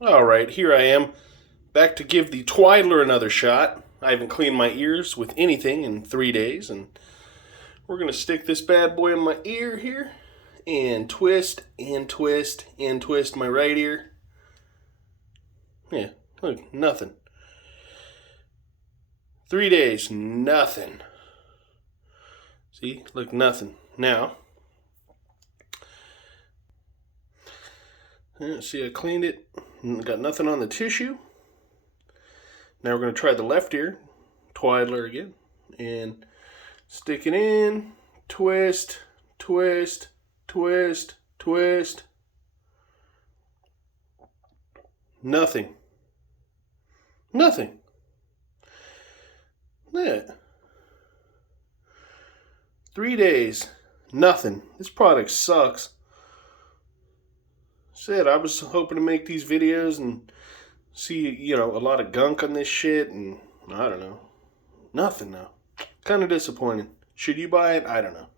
Alright, here I am, back to give the Tvidler another shot. I haven't cleaned my ears with anything in 3 days, and we're going to stick this bad boy in my ear here, and twist, and twist, and twist my right ear. Yeah, look, nothing. 3 days, nothing. See, look, nothing. Now, see, I cleaned it, got nothing on the tissue. Now we're going to try the left ear, Tvidler again, and stick it in, twist, twist, twist, twist. Nothing. Nothing. Yeah. 3 days, nothing. This product sucks. Said I was hoping to make these videos and see, a lot of gunk on this shit, and I don't know. Nothing though. Kind of disappointing. Should you buy it? I don't know.